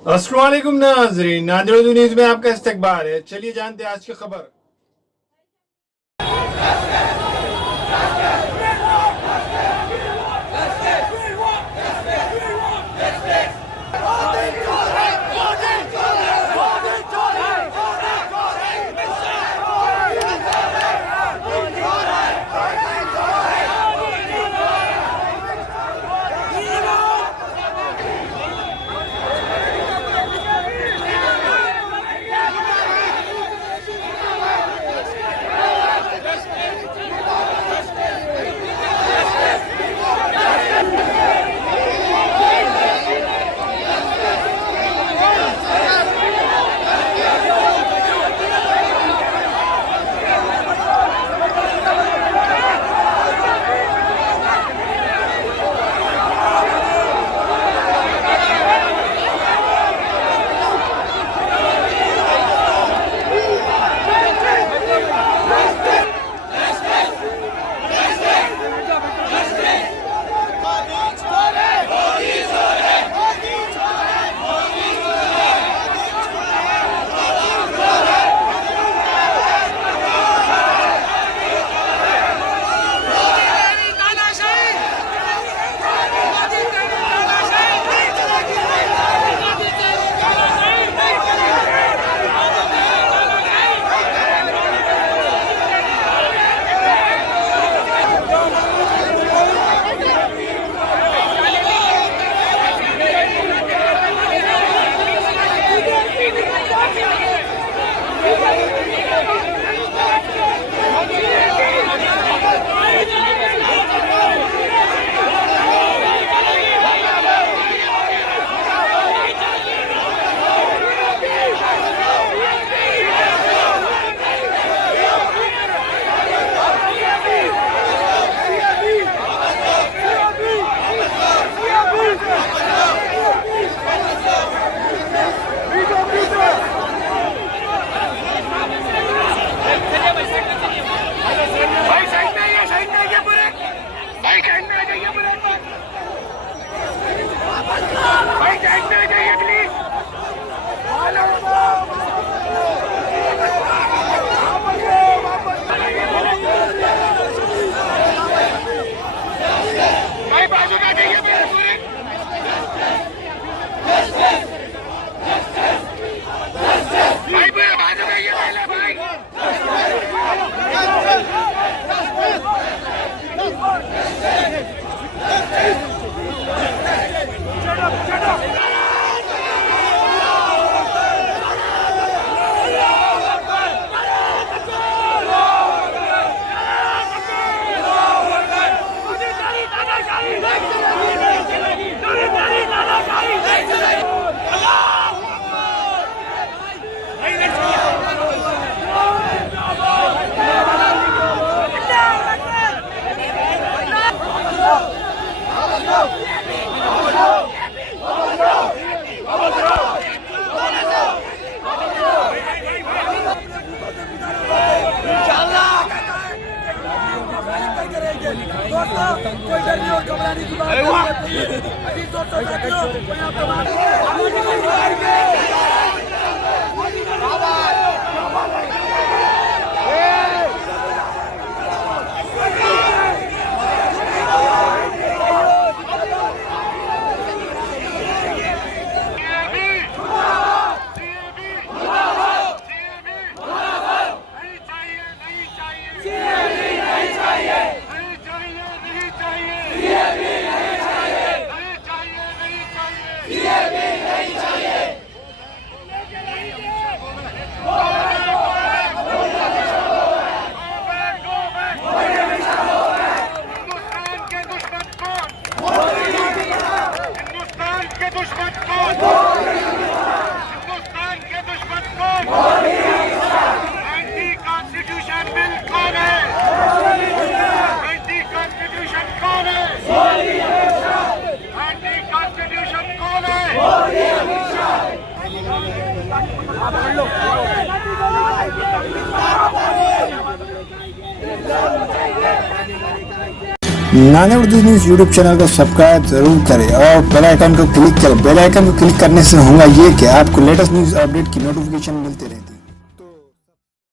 अस्सलाम वालेकुम नाज़रीन, नादिर न्यूज़ में आपका इस्तकबाल है। चलिए जानते हैं आज की खबर। कोई डर नहीं और घबराने की बात नहीं। अभी दोस्तों साथियों नांदेड़ उर्दू न्यूज़ यूट्यूब चैनल को सब्सक्राइब जरूर करें और बेल आइकन को क्लिक करें। बेल आइकन को क्लिक करने से होगा ये कि आपको लेटेस्ट न्यूज़ अपडेट की नोटिफिकेशन मिलते रहते हैं।